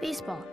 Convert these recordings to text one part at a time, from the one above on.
Baseball.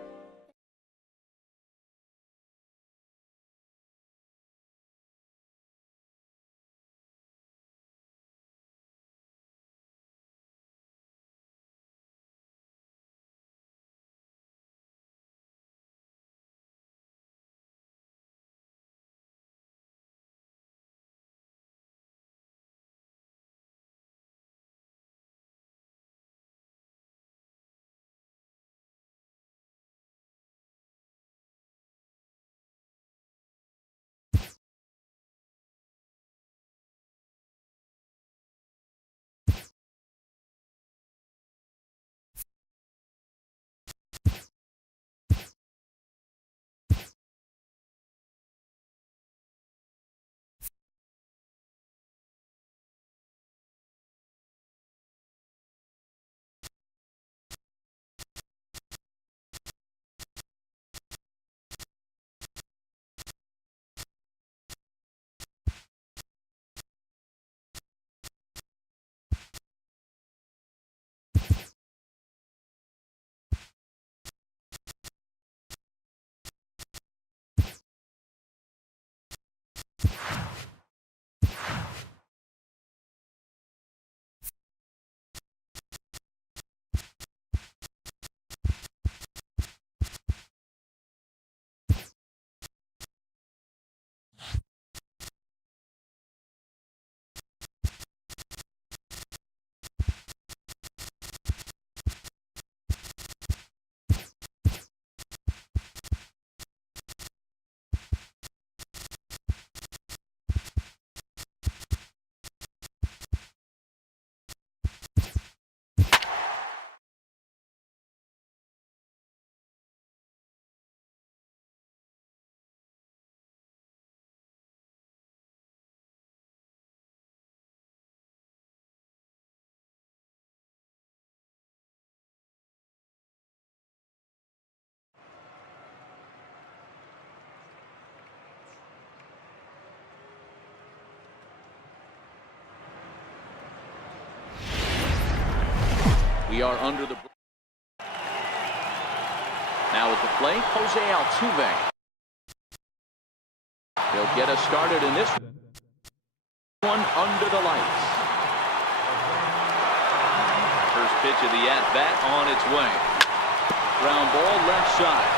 We are under the. Now at the plate, Jose Altuve. He'll get us started in this one under the lights. First pitch of the at-bat on its way. Ground ball left side.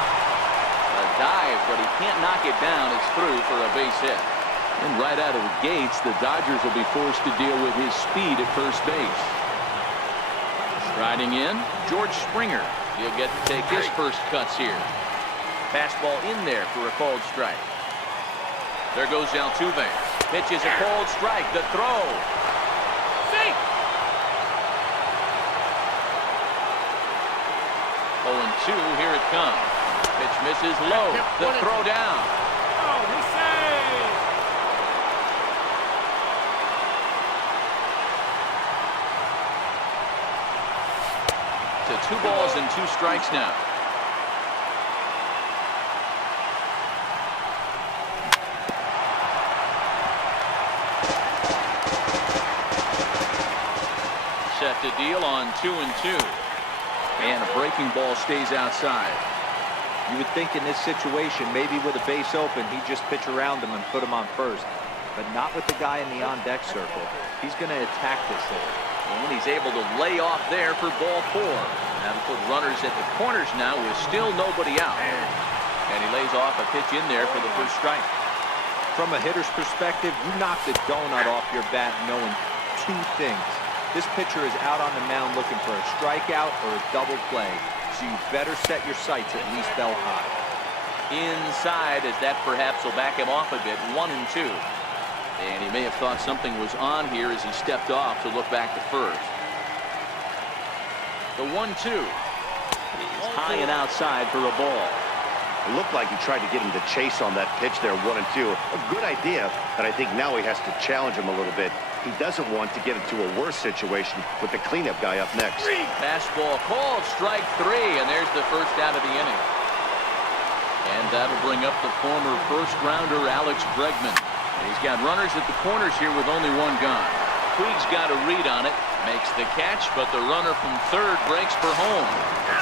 A dive, but he can't knock it down. It's through for a base hit. And right out of the gates, the Dodgers will be forced to deal with his speed at first base. Riding in, George Springer. He'll get to take his first cuts here. Fastball in there for a called strike. There goes Altuve. Pitch is a called strike. The throw. Fake. 0-2. Here it comes. Pitch misses low. The throw down. Oh, he saved. To 2 balls and 2 strikes now. Set to deal on 2-2. And a breaking ball stays outside. You would think in this situation, maybe with a base open, he'd just pitch around him and put him on first. But not with the guy in the on-deck circle. He's going to attack this hitter. And he's able to lay off there for ball 4. That'll put runners at the corners now with still nobody out. And he lays off a pitch in there for the first strike. From a hitter's perspective, you knock the donut off your bat knowing 2 things. This pitcher is out on the mound looking for a strikeout or a double play, so you better set your sights at least belt high. Inside, as that perhaps will back him off a bit. 1-2. And he may have thought something was on here as he stepped off to look back to first. The 1-2 is high and outside for a ball. It looked like he tried to get him to chase on that pitch there, 1-2. A good idea, but I think now he has to challenge him a little bit. He doesn't want to get into a worse situation with the cleanup guy up next. Fastball called, strike 3, and there's the first out of the inning. And that'll bring up the former first-rounder Alex Bregman. He's got runners at the corners here with only 1 gone. Puig's got a read on it, makes the catch, but the runner from third breaks for home.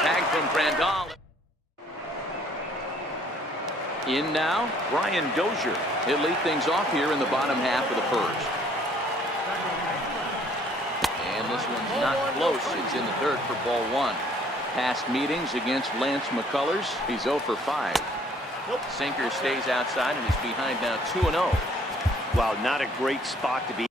Tag from Grandal. In now, Brian Dozier. He'll lead things off here in the bottom half of the first. And this one's not close. It's in the dirt for ball one. Past meetings against Lance McCullers, he's 0 for 5. Sinker stays outside and is behind now 2-0. Wow, not a great spot to be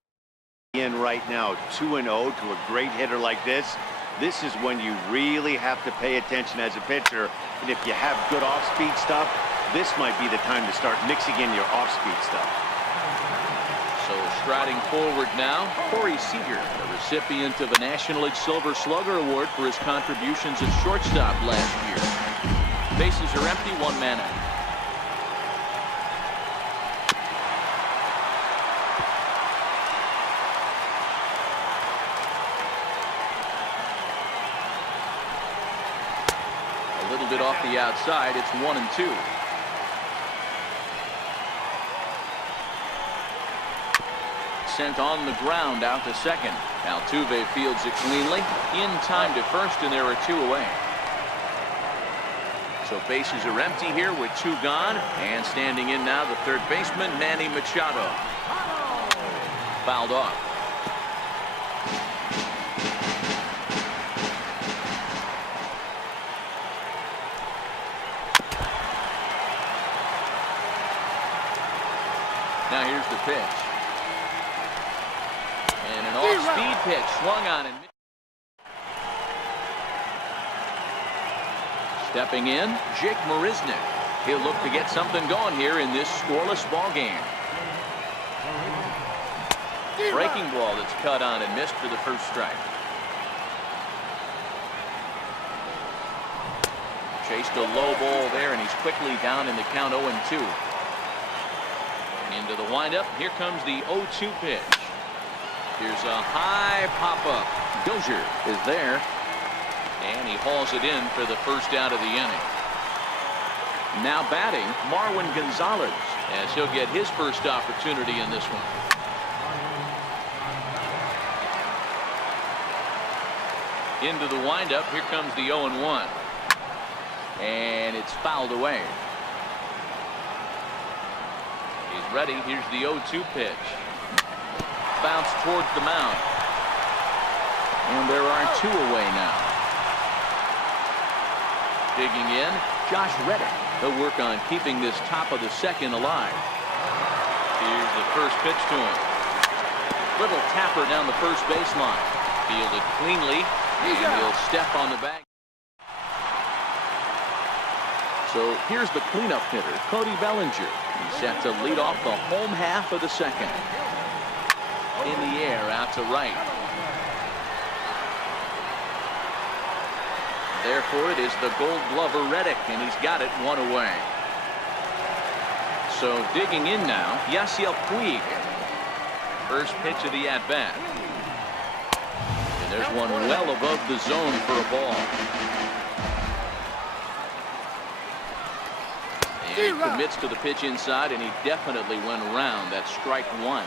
in right now. 2-0 to a great hitter like this. This is when you really have to pay attention as a pitcher. And if you have good off-speed stuff, this might be the time to start mixing in your off-speed stuff. So striding forward now, Corey Seager, the recipient of a National League Silver Slugger Award for his contributions at shortstop last year. Bases are empty, 1 man out. A little bit off the outside, it's 1-2. Sent on the ground out to second. Altuve fields it cleanly. In time to first, and there are 2 away. So bases are empty here with 2 gone. And standing in now, the third baseman, Manny Machado. Fouled off. Now here's the pitch. And an off-speed pitch swung on and stepping in, Jake Marisnick. He'll look to get something going here in this scoreless ball game. Breaking ball that's cut on and missed for the first strike. Chased a low ball there, and he's quickly down in the count 0-2. Into the windup. Here comes the 0-2 pitch. Here's a high pop-up. Dozier is there. And he hauls it in for the first out of the inning. Now batting, Marwin Gonzalez, as he'll get his first opportunity in this one. Into the windup. Here comes the 0-1. And it's fouled away. He's ready. Here's the 0-2 pitch. Bounce towards the mound. And there are 2 away now. Digging in, Josh Reddick. He'll work on keeping this top of the second alive. Here's the first pitch to him. Little tapper down the first baseline. Fielded cleanly, and he'll step on the bag. So here's the cleanup hitter, Cody Bellinger. He's set to lead off the home half of the second. In the air, out to right. Therefore, it is the Gold Glover Reddick, and he's got it 1 away. So digging in now, Yasiel Puig. First pitch of the at-bat. And there's one well above the zone for a ball. And he commits to the pitch inside, and he definitely went around. That's strike 1.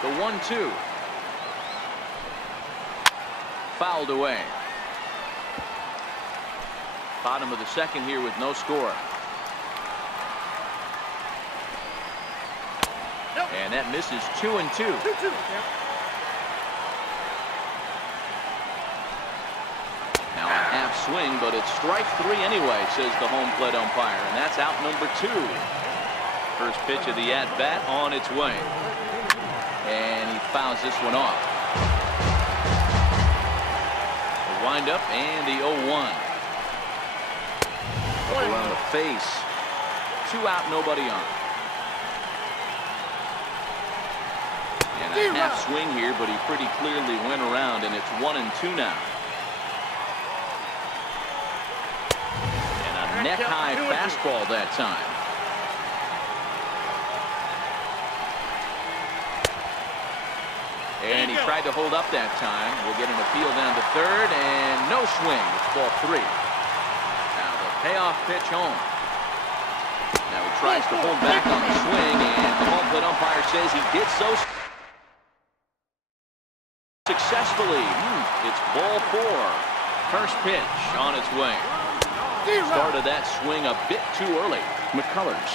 The 1-2. Fouled away. Bottom of the second here with no score. And that misses 2-2. Now a half swing, but it's strike 3 anyway, says the home plate umpire. And that's out number 2. First pitch of the at-bat on its way. And he fouls this one off. The windup and the 0-1. Around the face. 2 out, nobody on. And a half swing here, but he pretty clearly went around, and it's 1-2 now. And a neck-high fastball that time. And he tried to hold up that time. We'll get an appeal down to third, and no swing. It's ball 3. Now the payoff pitch home. Now he tries to hold back on the swing, and the home plate umpire says he did so successfully. It's ball 4. First pitch on its way. Started that swing a bit too early. McCullers,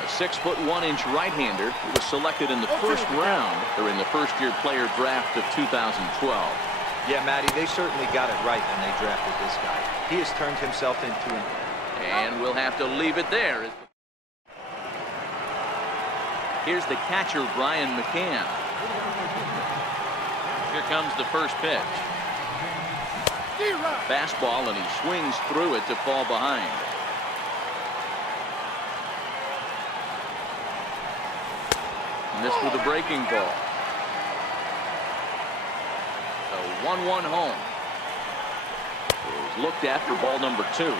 a 6'1" right-hander who was selected in the first round during the first-year player draft of 2012. Yeah, Matty, they certainly got it right when they drafted this guy. He has turned himself into an... And we'll have to leave it there. Here's the catcher, Brian McCann. Here comes the first pitch. Fastball, and he swings through it to fall behind. Missed with a breaking ball. So 1-1 home. It was looked at for ball number 2.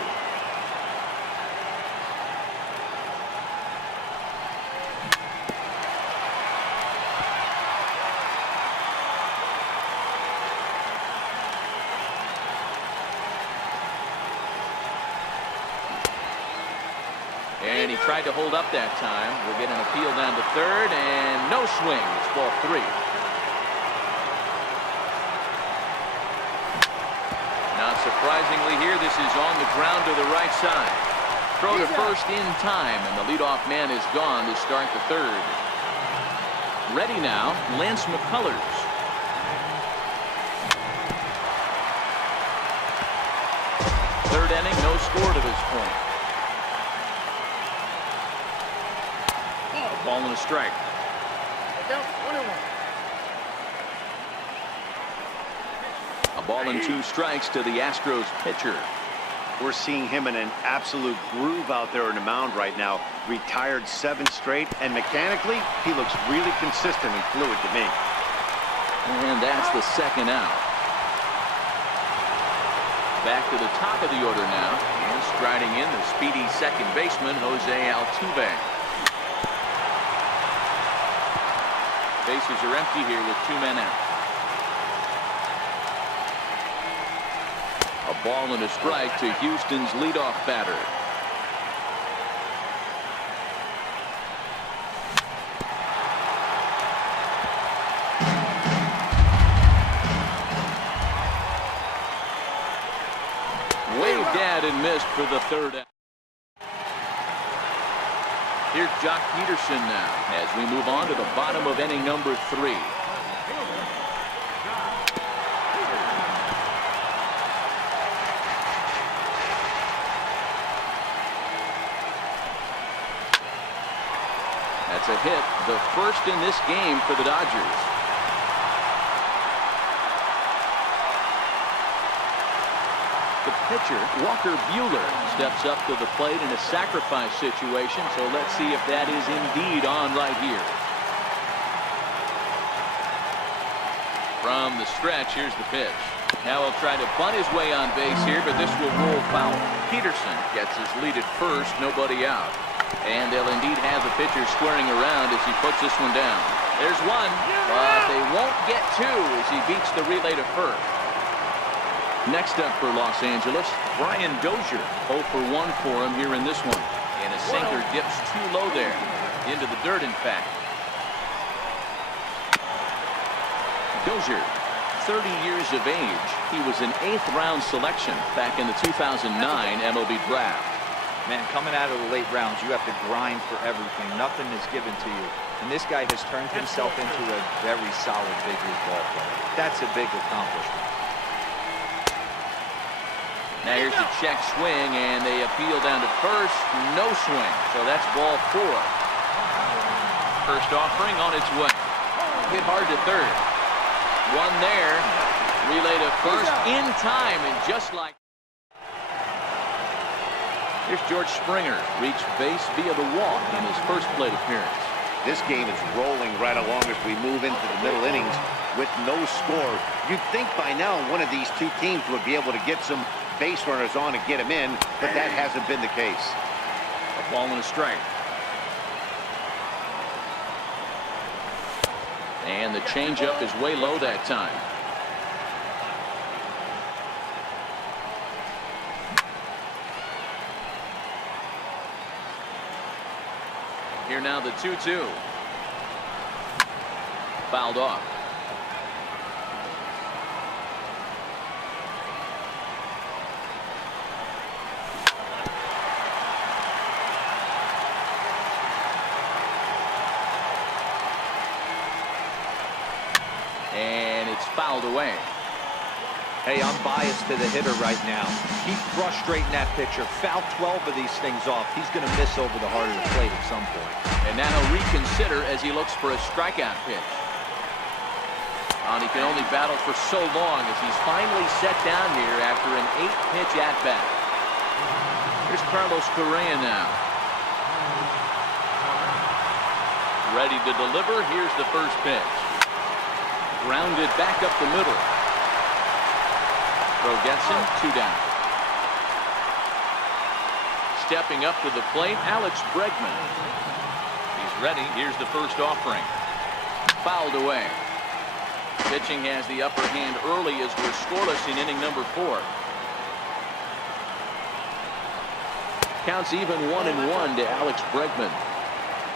And he tried to hold up that time. We'll get an appeal down to third, and no swing. It's ball 3. Not surprisingly here, this is on the ground to the right side. Throw to first in time, and the leadoff man is gone to start the third. Ready now, Lance McCullers. Third inning, no score to this point. Ball and a strike. A ball and 2 strikes to the Astros pitcher. We're seeing him in an absolute groove out there on the mound right now. Retired 7 straight, and mechanically, he looks really consistent and fluid to me. And that's the second out. Back to the top of the order now. And striding in, the speedy second baseman, Jose Altuve. Bases are empty here with 2 men out. A ball and a strike to Houston's leadoff batter. Waved at and missed for the third out. Here's Jock Peterson now as we move on to the bottom of inning number 3. That's a hit, the first in this game for the Dodgers. The pitcher, Walker Buehler, steps up to the plate in a sacrifice situation, so let's see if that is indeed on right here. From the stretch, here's the pitch. Now he'll try to bunt his way on base here, but this will roll foul. Peterson gets his lead at first, nobody out. And they'll indeed have the pitcher squaring around as he puts this one down. There's one, but they won't get 2 as he beats the relay to first. Next up for Los Angeles, Brian Dozier. 0 for 1 for him here in this one. And a sinker dips too low there. Into the dirt, in fact. Dozier, 30 years of age. He was an 8th round selection back in the 2009 MLB draft. Man, coming out of the late rounds, you have to grind for everything. Nothing is given to you. And this guy has turned himself into a very solid big league ball player. That's a big accomplishment. Now here's the check swing, and they appeal down to first. No swing, so that's ball 4. First offering on its way. Hit hard to third. One there. Relay to first in time, and just like... Here's George Springer. Reached base via the walk in his first plate appearance. This game is rolling right along as we move into the middle innings with no score. You'd think by now one of these 2 teams would be able to get some base runners on and get him in, but that hasn't been the case. A ball and a strike. And the changeup is way low that time. Here now the 2-2. Fouled off. fouled away. Hey, I'm biased to the hitter right now. Keep frustrating that pitcher. Foul 12 of these things off. He's going to miss over the heart of the plate at some point. And now he'll reconsider as he looks for a strikeout pitch. And he can only battle for so long as he's finally set down here after an 8-pitch at-bat. Here's Carlos Correa now. Ready to deliver. Here's the first pitch. Grounded back up the middle. Throw gets him, 2 down. Stepping up to the plate, Alex Bregman. He's ready. Here's the first offering. Fouled away. Pitching has the upper hand early as we're scoreless in inning number 4. Counts even 1-1 to Alex Bregman.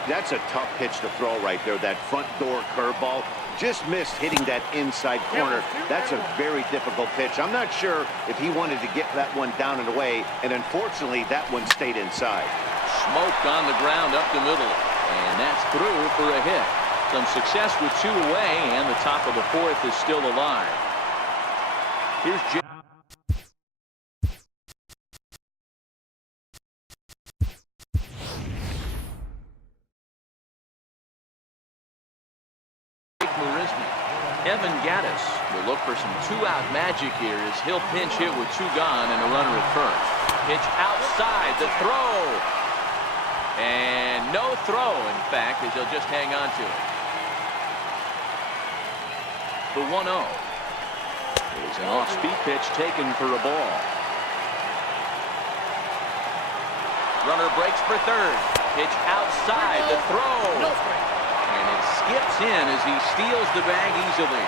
That's a tough pitch to throw right there. That front door curveball. Just missed hitting that inside corner. That's a very difficult pitch. I'm not sure if he wanted to get that one down and away, and unfortunately that one stayed inside. Smoke on the ground up the middle, and that's through for a hit. Some success with 2 away, and the top of the 4th is still alive. Here's Jake Evan Gattis will look for some 2-out magic here as he'll pinch hit with 2 gone and a runner at first. Pitch outside, the throw. And no throw, in fact, as he'll just hang on to it. The 1-0 is an off-speed pitch taken for a ball. Runner breaks for third. Pitch outside, the throw. And it skips in as he steals the bag easily.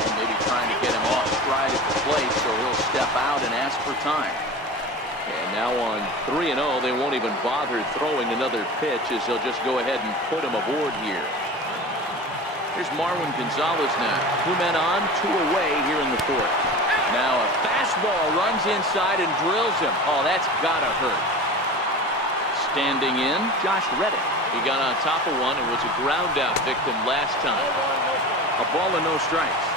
And maybe trying to get him off stride at the plate, so he'll step out and ask for time. And now on 3-0, they won't even bother throwing another pitch as they'll just go ahead and put him aboard here. Here's Marwin Gonzalez now. 2 men on, 2 away here in the 4th. Now a fastball runs inside and drills him. Oh, that's gotta hurt. Standing in, Josh Reddick. He got on top of one and was a ground out victim last time. A ball and no strikes.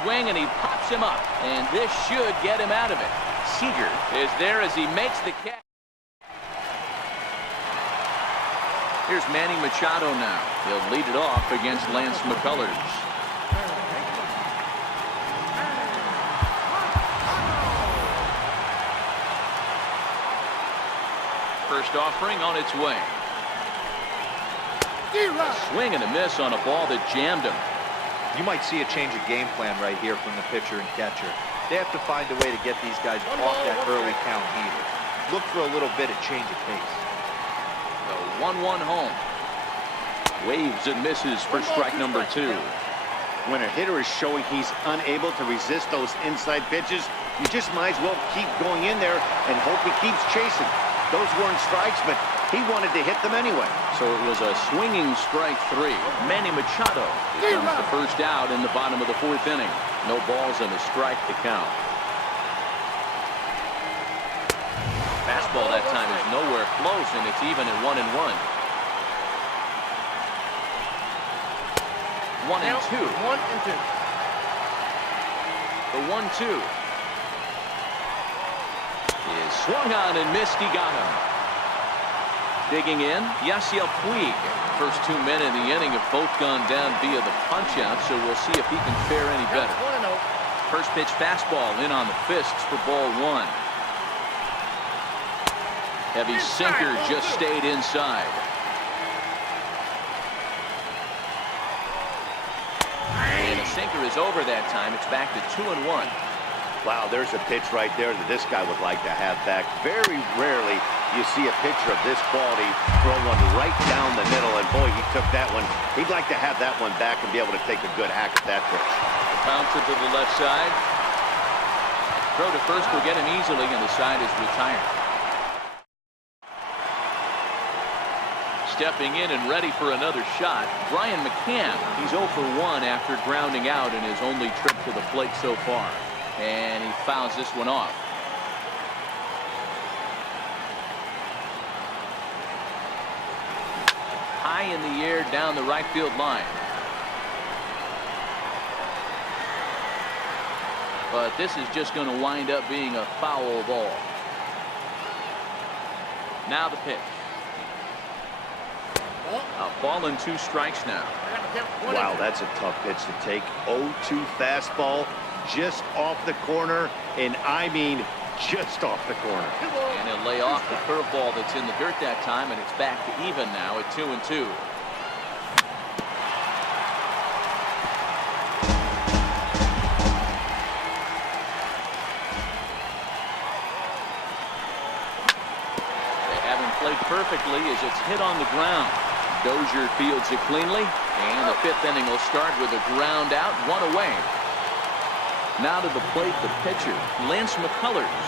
Swing and he pops him up, and this should get him out of it. Seager is there as he makes the catch. Here's Manny Machado now. He'll lead it off against Lance McCullers. First offering on its way. A swing and a miss on a ball that jammed him. You might see a change of game plan right here from the pitcher and catcher. They have to find a way to get these guys off that early count heater. Look for a little bit of change of pace. The 1-1 home. Waves and misses for strike number 2. When a hitter is showing he's unable to resist those inside pitches, you just might as well keep going in there and hope he keeps chasing. Those weren't strikes, but he wanted to hit them anyway. So it was a swinging strike 3. Manny Machado becomes the first out in the bottom of the 4th inning. No balls and a strike to count. Fastball that time is nowhere close, and it's even at 1-1. 1-2. 1-2. The 1-2 is swung on and missed. He got him. Digging in, Yasiel Puig. First 2 men in the inning have both gone down via the punch-out, so we'll see if he can fare any better. First pitch fastball in on the fists for ball 1. Heavy sinker just stayed inside. And a sinker is over that time. It's back to 2-1. Wow, there's a pitch right there that this guy would like to have back. Very rarely you see a pitcher of this quality throw one right down the middle, and boy, he took that one. He'd like to have that one back and be able to take a good hack at that pitch. Thompson to the left side. Throw to first will get him easily, and the side is retired. Stepping in and ready for another shot, Brian McCann. He's 0 for 1 after grounding out in his only trip to the plate so far. And he fouls this one off. High in the air down the right field line. But this is just going to wind up being a foul ball. Now the pitch. A ball and 2 strikes now. Wow, that's a tough pitch to take. 0-2 fastball just off the corner, and I mean just off the corner. And he'll lay off the curveball that's in the dirt that time, and it's back to even now at 2-2. They haven't played perfectly as it's hit on the ground. Dozier fields it cleanly, and the 5th inning will start with a ground out, 1 away. Now to the plate, the pitcher, Lance McCullers.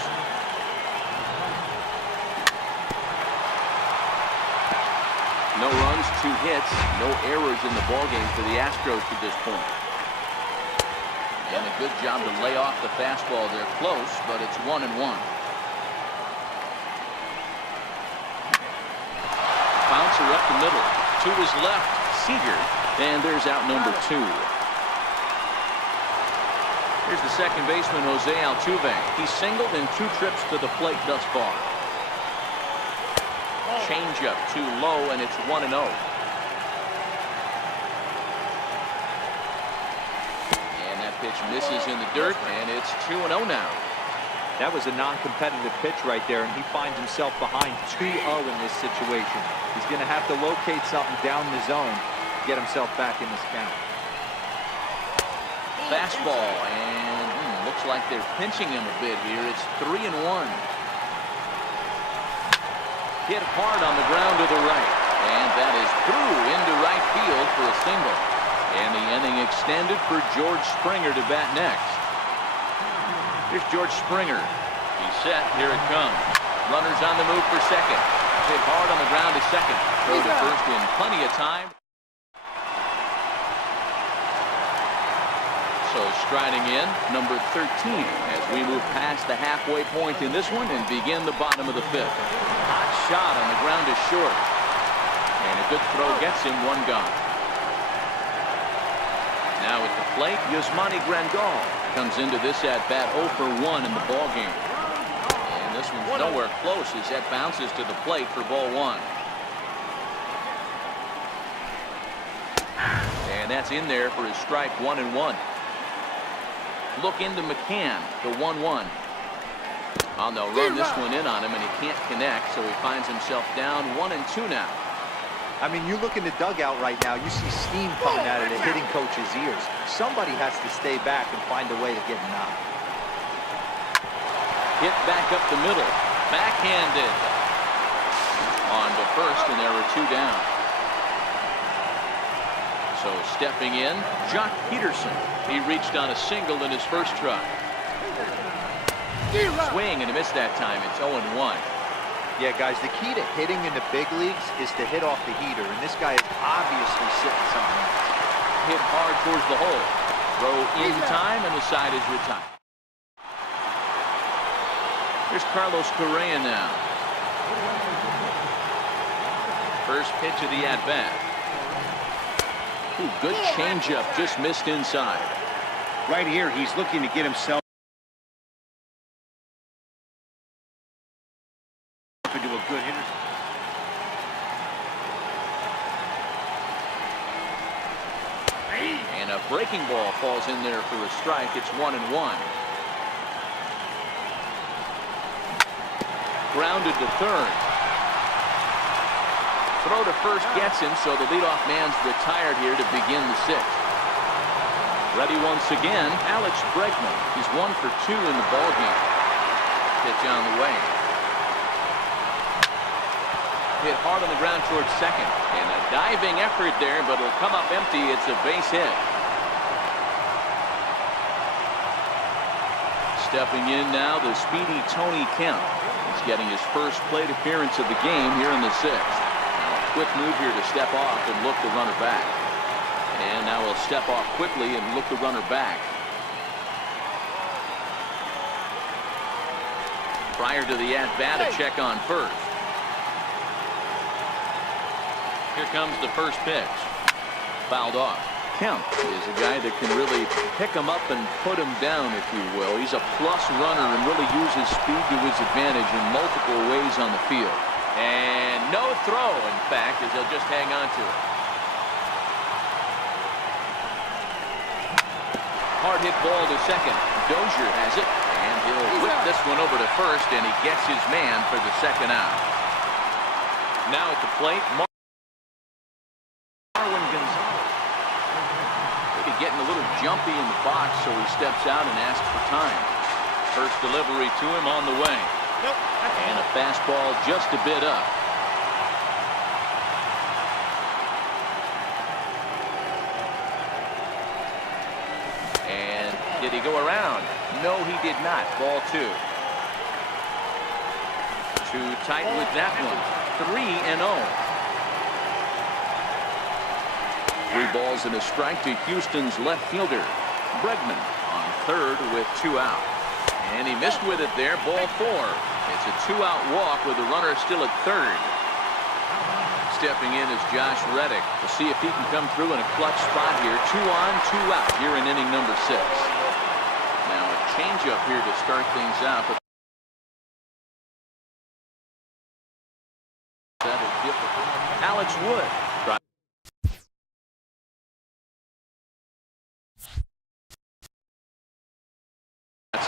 No runs, 2 hits, no errors in the ballgame for the Astros to this point. And a good job to lay off the fastball. They're close, but it's 1-1. Bouncer up the middle. To his left, Seager, and there's out number 2. Here's the second baseman, Jose Altuve. He's singled in 2 trips to the plate thus far. Changeup too low, and it's 1-0. And that pitch misses in the dirt, and it's 2-0 now. That was a non-competitive pitch right there, and he finds himself behind 2-0 in this situation. He's going to have to locate something down the zone to get himself back in this count. Fastball, and looks like they're pinching him a bit here. It's 3-1. Hit hard on the ground to the right, and that is through into right field for a single. And the inning extended for George Springer to bat next. Here's George Springer. He's set. Here it comes. Runners on the move for second. Hit hard on the ground to second. Throw to first in plenty of time. So striding in, number 13, as we move past the halfway point in this one and begin the bottom of the 5th. Hot shot on the ground is short. And a good throw gets him 1 gone. Now at the plate, Yasmani Grandal comes into this at-bat 0 for 1 in the ballgame. And this one's nowhere close as that bounces to the plate for ball 1. And that's in there for his strike 1-1. Look into McCann, the 1-1. Oh, no, run this one in on him, and he can't connect, so he finds himself down 1-2 now. I mean, you look in the dugout right now, you see steam coming out of the hitting coach's ears. Somebody has to stay back and find a way to get him out. Hit back up the middle. Backhanded. On to first, and there are 2 down. So stepping in, Jock Peterson. He reached on a single in his first try. Swing and a miss that time. It's 0-1. Yeah, guys, the key to hitting in the big leagues is to hit off the heater, and this guy is obviously sitting something else. Hit hard towards the hole. Throw in time, and the side is retired. Here's Carlos Correa now. First pitch of the at-bat. Good changeup, just missed inside. Right here, he's looking to get himself into a good hitter. And a breaking ball falls in there for a strike. It's 1-1. Grounded to third. Throw to first gets him, so the leadoff man's retired here to begin the 6th. Ready once again, Alex Bregman. He's 1 for 2 in the ballgame. Pitch on the way. Hit hard on the ground towards second. And a diving effort there, but it'll come up empty. It's a base hit. Stepping in now, the speedy Tony Kemp. He's getting his first plate appearance of the game here in the 6th. quick move here to step off and look the runner back. And now he'll step off quickly and look the runner back. Prior to the at-bat, a check on first. Here comes the first pitch. Fouled off. Kemp is a guy that can really pick him up and put him down, if you will. He's a plus runner and really uses speed to his advantage in multiple ways on the field. And no throw, in fact, as he'll just hang on to it. Hard hit ball to second. Dozier has it, and he'll whip this one over to first, and he gets his man for the second out. Now at the plate, getting a little jumpy in the box, so he steps out and asks for time. First delivery to him on the way. And a fastball just a bit up. And did he go around? No, he did not. Ball 2. Too tight with that one. 3-0. 3 balls and a strike to Houston's left fielder. Bregman on third with 2 out. And he missed with it there. Ball 4. It's a 2-out walk with the runner still at third. Stepping in is Josh Reddick. We'll see if he can come through in a clutch spot here. 2 on, 2 out here in inning number 6. Now a changeup here to start things out. But Alex Wood.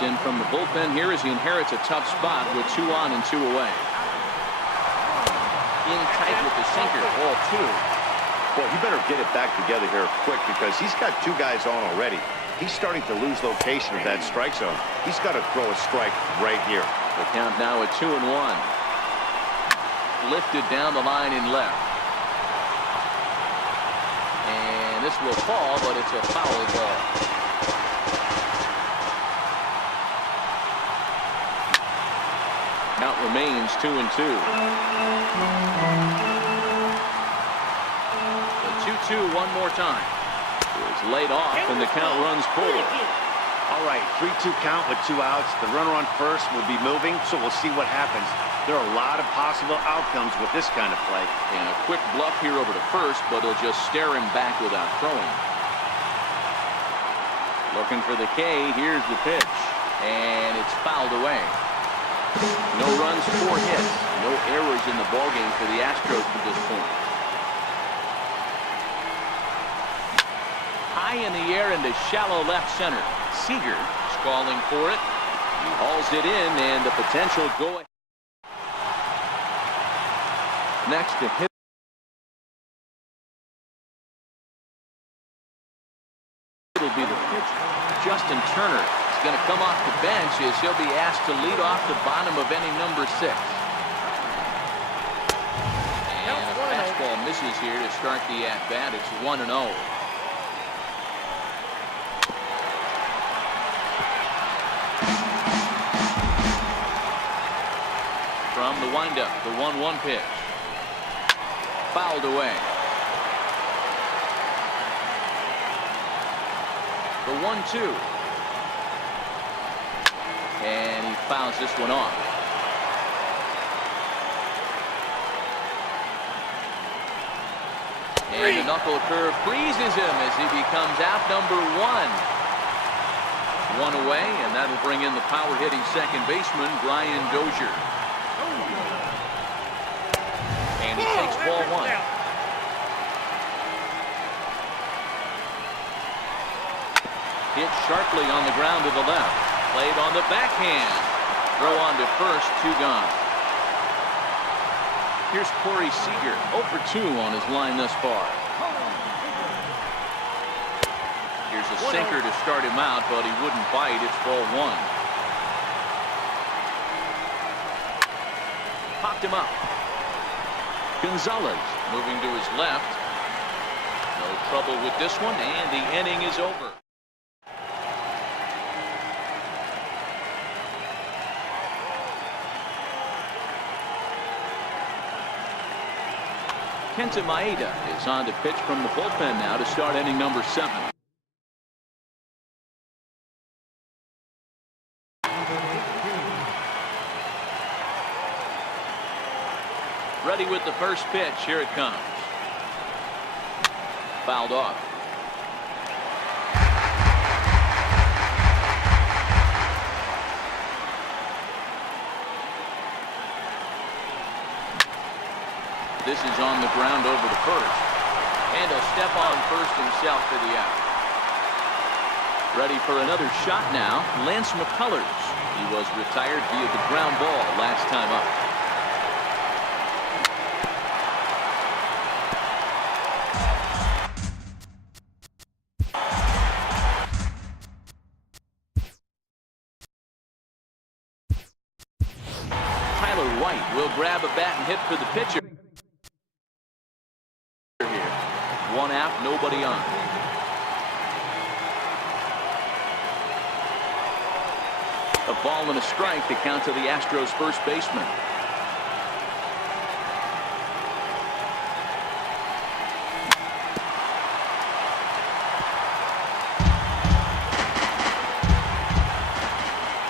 In from the bullpen here as he inherits a tough spot with 2 on and 2 away. In tight with the sinker. Ball 2. Well, he better get it back together here quick because he's got 2 guys on already. He's starting to lose location of that strike zone. He's got to throw a strike right here. The count now at 2-1. Lifted down the line in left. And this will fall, but it's a foul ball. Count remains 2-2. The 2-2 one more time. It's laid off and the count runs forward. All right, 3-2 count with 2 outs. The runner on first will be moving, so we'll see what happens. There are a lot of possible outcomes with this kind of play. And a quick bluff here over to first, but he'll just stare him back without throwing. Looking for the K. Here's the pitch. And it's fouled away. No runs, 4 hits. No errors in the ballgame for the Astros at this point. High in the air into shallow left center. Seager is calling for it. He hauls it in, and the potential go ahead. Next to hit. It'll be the pitcher, Justin Turner. Going to come off the bench as he'll be asked to lead off the bottom of inning number 6. And a fastball misses here to start the at-bat. It's 1-0. From the windup, the 1-1 pitch. Fouled away. The 1-2. And he fouls this one off. And the knuckle curve freezes him as he becomes out number 1. 1 away, and that'll bring in the power-hitting second baseman, Brian Dozier. And he takes ball 1. Hit sharply on the ground to the left. Played on the backhand. Throw on to first, 2 gone. Here's Corey Seager, 0 for 2 on his line thus far. Here's a sinker to start him out, but he wouldn't bite. It's ball 1. Popped him up. Gonzalez moving to his left. No trouble with this one, and the inning is over. Maeda is on to pitch from the bullpen now to start inning number 7. Ready with the first pitch. Here it comes. Fouled off. This is on the ground over to first. And he'll step on first himself for the out. Ready for another shot now. Lance McCullers. He was retired via the ground ball last time up. Will grab a bat and hit for the pitcher. Here. 1 out, nobody on. A ball and a strike to count to the Astros first baseman.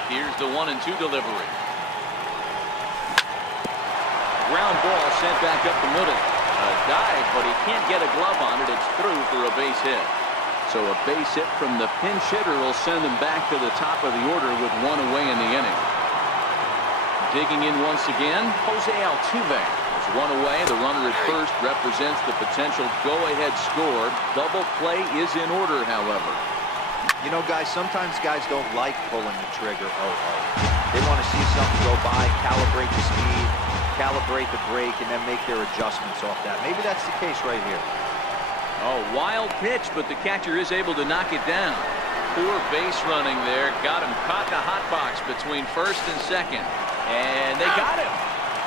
Here's the 1-2 delivery. Ground ball sent back up the middle. A dive, but he can't get a glove on it. It's through for a base hit. So a base hit from the pinch hitter will send him back to the top of the order with 1 away in the inning. Digging in once again, Jose Altuve. There's 1 away. The runner at first represents the potential go-ahead score. Double play is in order, however. You know, guys, sometimes guys don't like pulling the trigger. They want to see something go by, calibrate the speed, calibrate the brake, and then make their adjustments off that. Maybe that's the case right here. Oh, wild pitch, but the catcher is able to knock it down. Poor base running there. Got him caught in a hot box between first and second. And they got him.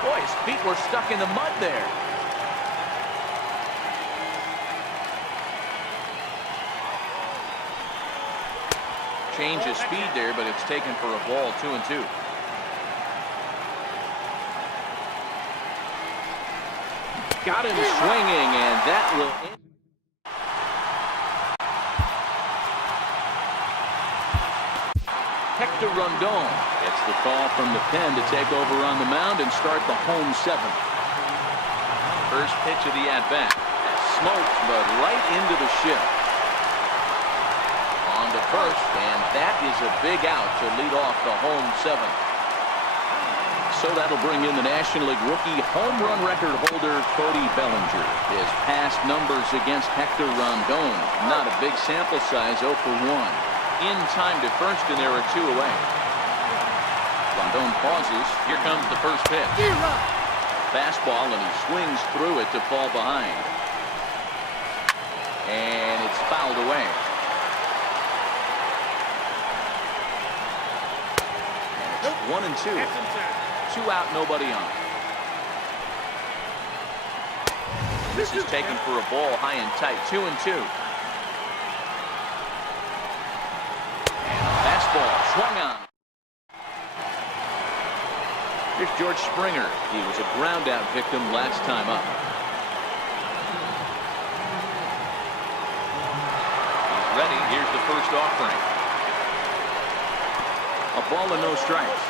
Boy, his feet were stuck in the mud there. Change of speed there, but it's taken for a ball. 2-2. Got him swinging, and that will end. Hector Rondon gets the call from the pen to take over on the mound and start the home 7th. First pitch of the at-bat. Smoked, but right into the shift. On to first, and that is a big out to lead off the home 7th. So that'll bring in the National League rookie home run record holder Cody Bellinger. His past numbers against Hector Rondon. Not a big sample size, 0 for 1. In time to first, and there are 2 away. Rondon pauses. Here comes the first pitch. Fastball, and he swings through it to fall behind. And it's fouled away. And it's 1-2. 2 out, nobody on. This is taken for a ball high and tight. 2-2. Fastball swung on. Here's George Springer. He was a ground out victim last time up. He's ready. Here's the first offering. A ball and no strikes.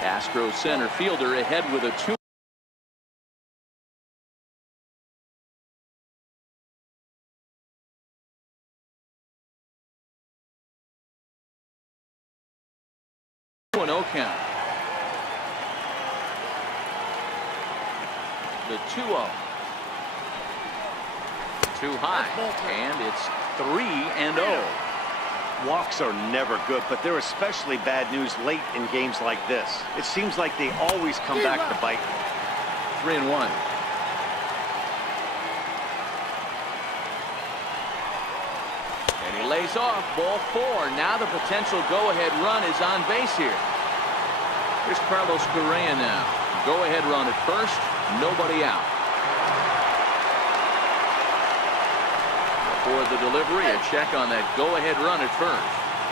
Astros center fielder ahead with a 2. Count. The 2-0. Too high, and it's 3-0. Walks are never good, but they're especially bad news late in games like this. It seems like they always come back to bite. 3-1. And he lays off. Ball 4. Now the potential go-ahead run is on base here. Here's Carlos Correa now. Go-ahead run at first. Nobody out. For the delivery, a check on that go-ahead run at first.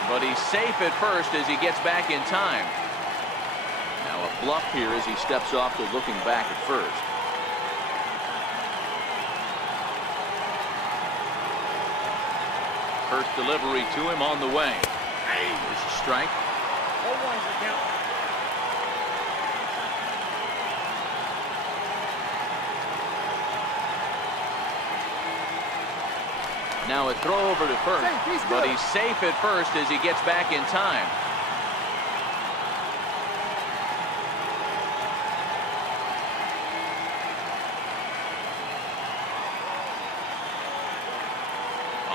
but he's safe at first as he gets back in time. Now a bluff here as he steps off to looking back at first. First delivery to him on the way. There's a strike. 0-1's the count. Now a throw over to first, but he's safe at first as he gets back in time.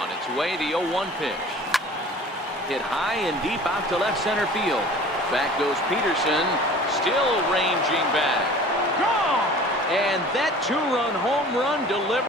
On its way, the 0-1 pitch. Hit high and deep out to left center field. Back goes Peterson, still ranging back. Gone! And that two-run home run delivered.